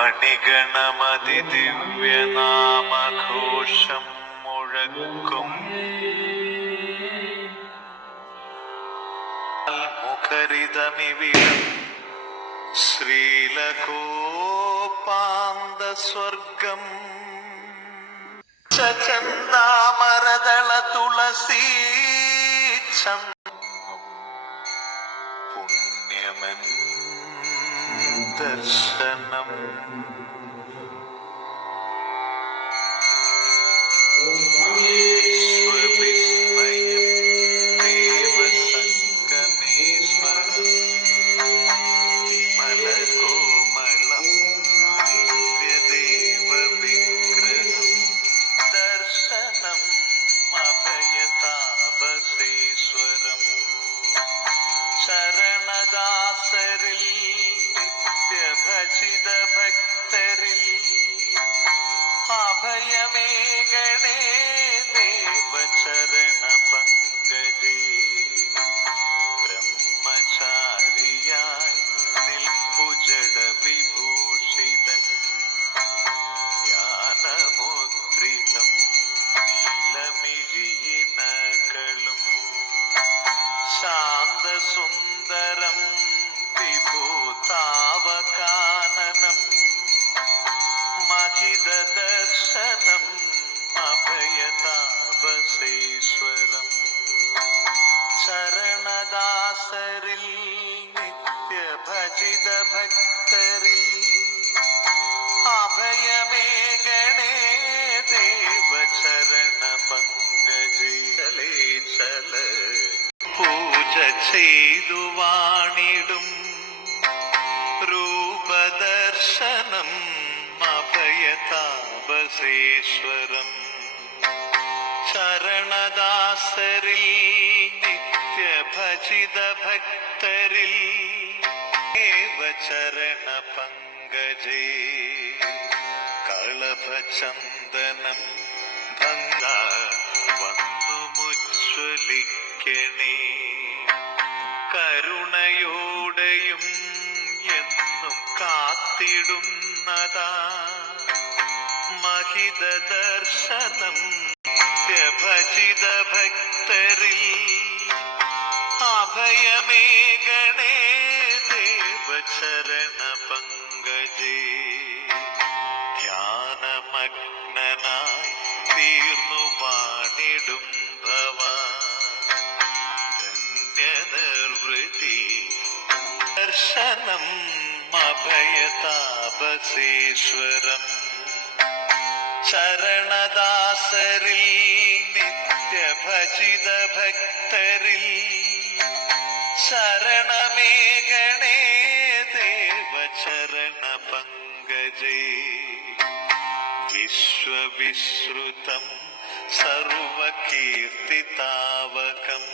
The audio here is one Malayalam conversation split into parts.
മണിഗണമതിദിവ്യനാമഘോഷം മുഴക്കും മുഖരിതമിവിടം ശ്രീലകോപാന്തസ്വർഗം ചന്ദാമരദള തുളസീ പുണ്യമൻ ദർശനം ശരണദാസരിൽ നിത്യഭജിത ഭക്തരിൽ അഭയമേകണേ ദേവചരണ പങ്കജേ ബ്രഹ്മചാരിയായി നിൽപ്പുജട വിഭൂഷിതൻ ജ്ഞാനമുദ്രിതം നീലമിഴിയിനകളും ശാന്തസുന്ദരം വിഭൂതാവകാനനം മഹിതദർശനം അഭയതാപസേശ്വരം ചരണദാസരിൽ നിത്യഭജിത ഭക്തരിൽ അഭയമേകണേ ദേവചരണ പങ്കജേ ചല പൂജ ചെയ്തു വാണിടും രൂപദർശനം അഭയതാപസേശ്വരം ശരണദാസരിൽ നിത്യഭജിത ഭക്തരിൽ ദേവചരണ പങ്കജേ കളഭചന്ദനം ഭംഗ വന്നു മുജ്വലിക്കണേ കരുണയോടെയും എന്നും കാത്തിടുന്നതാ മഹിത ദർശനം നിത്യഭജിത ഭക്തരിൽ അഭയമേകണേ ദേവചരണ പങ്കജേ ധ്യാനമഗ്നനായി തീർന്നു വാണിടും ധന്യനിർവൃതി ദർശനം അഭയതാപസേശ്വരം ചരണദാസരിൽ നിത്യഭജിത ഭക്തരിൽ ശരണമേകണേ ദേവചരണ പങ്കജേ വിശ്വവിശ്രുതം സർവകീർത്തിതാവകം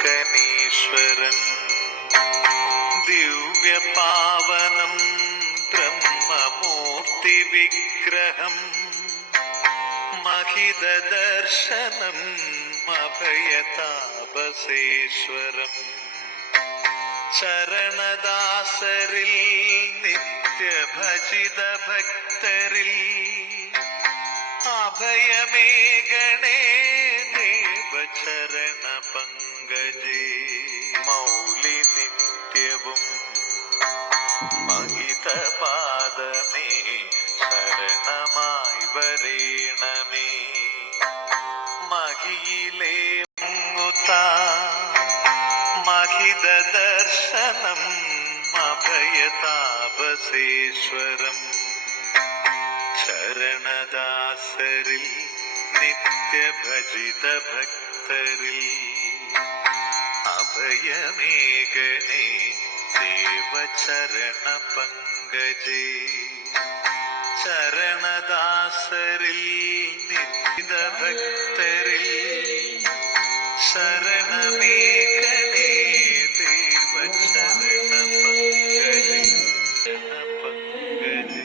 കനീശ്വരൻ ദിവ്യപാവനം ബ്രഹ്മമൂർത്തി വിഗ്രഹം മഹിതദർശനം അഭയതാപസേശ്വരം ചരണദാസരിൽ നിത്യഭജിത ഭക്തരിൽ അഭയമേകണേ ദേവചരണ പങ്കജേ മൗലി നിത്യവും മഹിതപാദമേ ശരണമായി വരേണമേ മഹിയിലേ മുങ്ങുതാ മഹിത ദർശനം അഭയതാപസേശ്വരം ശരണദാസരിൽ നിത്യഭജിത ഭക്തരിൽ അഭയമേകണേ ദേവചരണ പങ്കജേ ചരണദാസരിൽ നിത്യഭജിത ഭക്തരിൽ ശരണമേകണേ ദേവചരണ പങ്കജേ